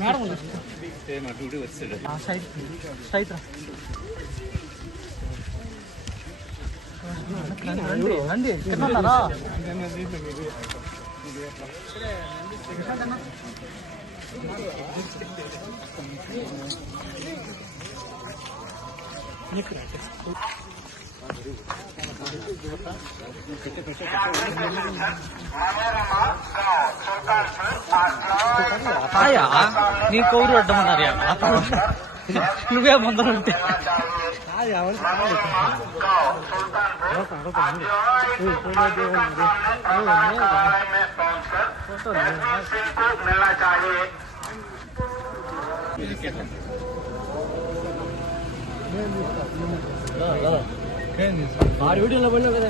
Madam ఉంది. Site site రా రండి రండి తిన్నారా ఆయా నీ కౌరు అడ్డమన్నారు నువ్వే ముందర ఉంటే ఆరు వీడియోలో పడినా కదా